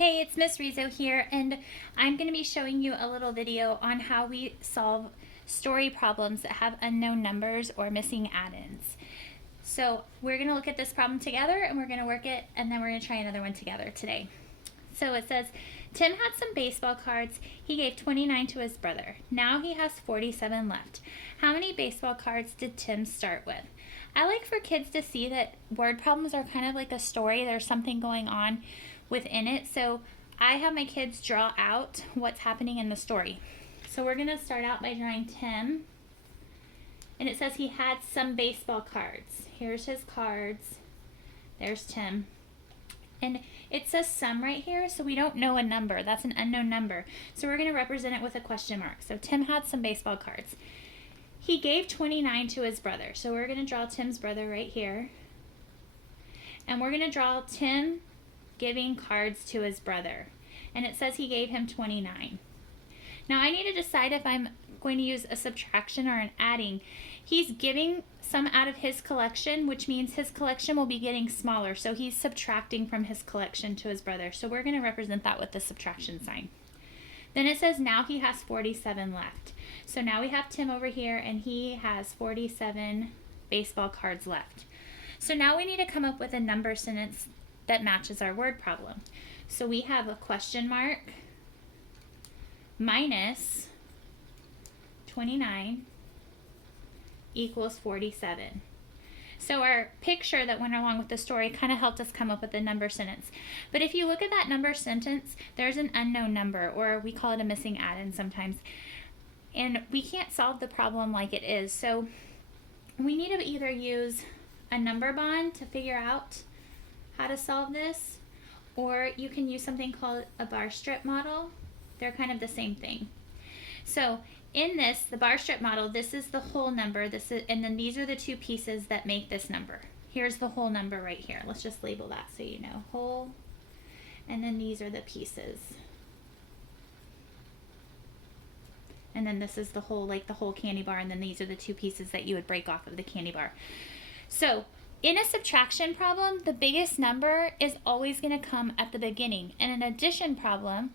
Hey, it's Miss Rizzo here, and I'm going to be showing you a little video on how we solve story problems that have unknown numbers or missing add-ins. So we're going to look at this problem together, and we're going to work it, and then we're going to try another one together today. So it says, Tim had some baseball cards. He gave 29 to his brother. Now he has 47 left. How many baseball cards did Tim start with? I like for kids to see that word problems are kind of like a story. There's something going on within it. So I have my kids draw out what's happening in the story. So we're going to start out by drawing Tim. And it says he had some baseball cards. Here's his cards. There's Tim. And it says some right here, so we don't know a number. That's an unknown number. So we're going to represent it with a question mark. So Tim had some baseball cards. He gave 29 to his brother. So we're going to draw Tim's brother right here. And we're going to draw Tim giving cards to his brother. And it says he gave him 29. Now I need to decide if I'm going to use a subtraction or an adding. He's giving some out of his collection, which means his collection will be getting smaller. So he's subtracting from his collection to his brother. So we're going to represent that with the subtraction sign. Then it says now he has 47 left. So now we have Tim over here and he has 47 baseball cards left. So now we need to come up with a number sentence that matches our word problem. So we have a question mark minus 29 equals 47. So our picture that went along with the story kind of helped us come up with a number sentence. But if you look at that number sentence, there's an unknown number, or we call it a missing add-in sometimes. And we can't solve the problem like it is. So we need to either use a number bond to figure out how to solve this, or you can use something called a bar strip model. They're kind of the same thing. So in this, the bar strip model, this is the whole number, and then these are the two pieces that make this number. Here's the whole number right here. Let's just label that so you know. Whole, and then these are the pieces. And then this is the whole, like the whole candy bar, and then these are the two pieces that you would break off of the candy bar. So in a subtraction problem, the biggest number is always going to come at the beginning. And an addition problem,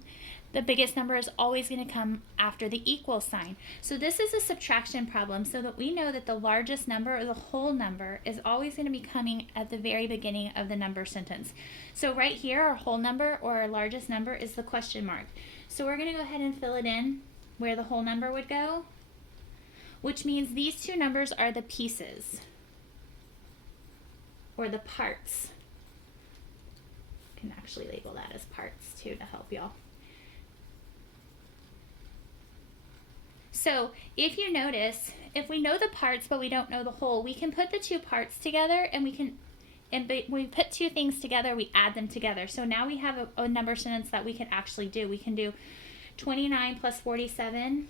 the biggest number is always going to come after the equal sign. So this is a subtraction problem so that we know that the largest number, or the whole number, is always going to be coming at the very beginning of the number sentence. So right here, our whole number, or our largest number, is the question mark. So we're going to go ahead and fill it in where the whole number would go, which means these two numbers are the pieces, or the parts. You can actually label that as parts too to help y'all. So if you notice, if we know the parts but we don't know the whole, we can put the two parts together, and when we put two things together, we add them together. So now we have a number sentence that we can actually do. We can do 29 plus 47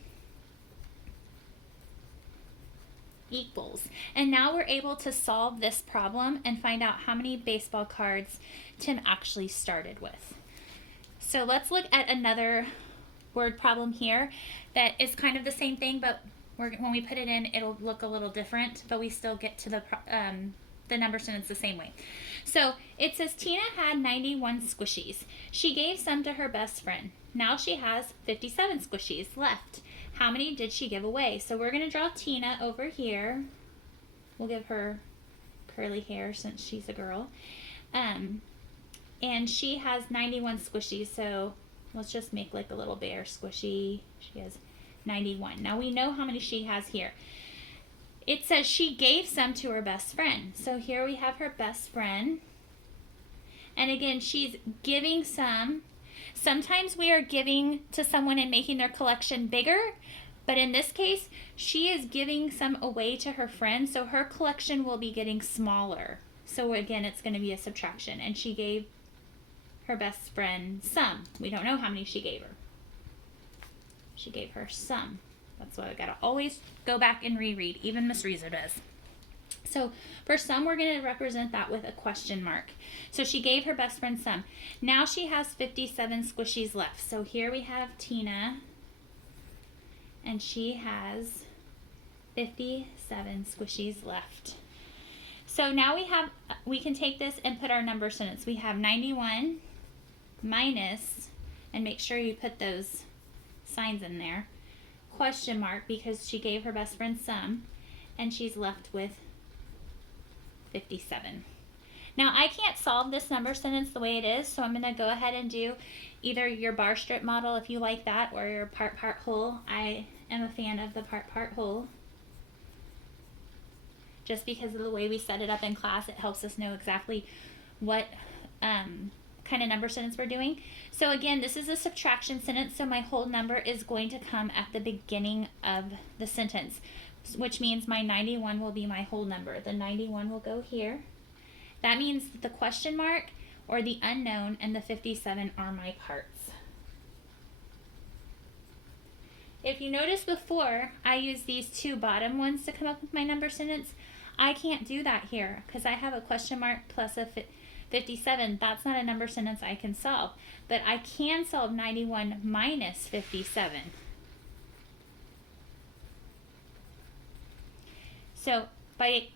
equals. And now we're able to solve this problem and find out how many baseball cards Tim actually started with. So let's look at another word problem here that is kind of the same thing, but when we put it in, it'll look a little different, but we still get to the number sentence the same way. So it says Tina had 91 squishies. She gave some to her best friend. Now she has 57 squishies left. How many did she give away? So we're going to draw Tina over here. We'll give her curly hair since she's a girl. And she has 91 squishies, so let's just make like a little bear squishy. She has 91. Now we know how many she has here. It says she gave some to her best friend. So here we have her best friend. And again, she's giving some. Sometimes we are giving to someone and making their collection bigger, but in this case, she is giving some away to her friend, so her collection will be getting smaller. So again, it's going to be a subtraction, and she gave her best friend some. We don't know how many she gave her. She gave her some. That's why I got to always go back and reread, even Miss Rizzo does. So for some, we're going to represent that with a question mark. So she gave her best friend some. Now she has 57 squishies left. So here we have Tina, and she has 57 squishies left. So now we can take this and put our number sentence. We have 91 minus, and make sure you put those signs in there, question mark, because she gave her best friend some, and she's left with 57. Now I can't solve this number sentence the way it is, so I'm going to go ahead and do either your bar strip model if you like that, or your part whole. I am a fan of the part whole, just because of the way we set it up in class. It helps us know exactly what kind of number sentence we're doing. So again, this is a subtraction sentence, so my whole number is going to come at the beginning of the sentence, which means my 91 will be my whole number. The 91 will go here. That means that the question mark or the unknown and the 57 are my parts. If you notice before, I used these two bottom ones to come up with my number sentence. I can't do that here because I have a question mark plus a 57. That's not a number sentence I can solve. But I can solve 91 minus 57. So by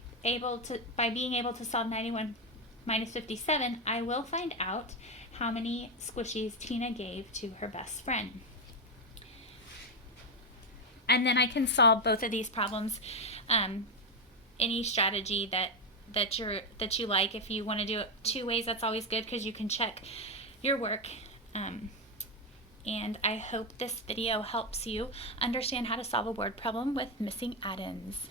being able to solve 91 minus 57, I will find out how many squishies Tina gave to her best friend. And then I can solve both of these problems, any strategy that you like. If you want to do it two ways, that's always good because you can check your work. And I hope this video helps you understand how to solve a word problem with missing add-ins.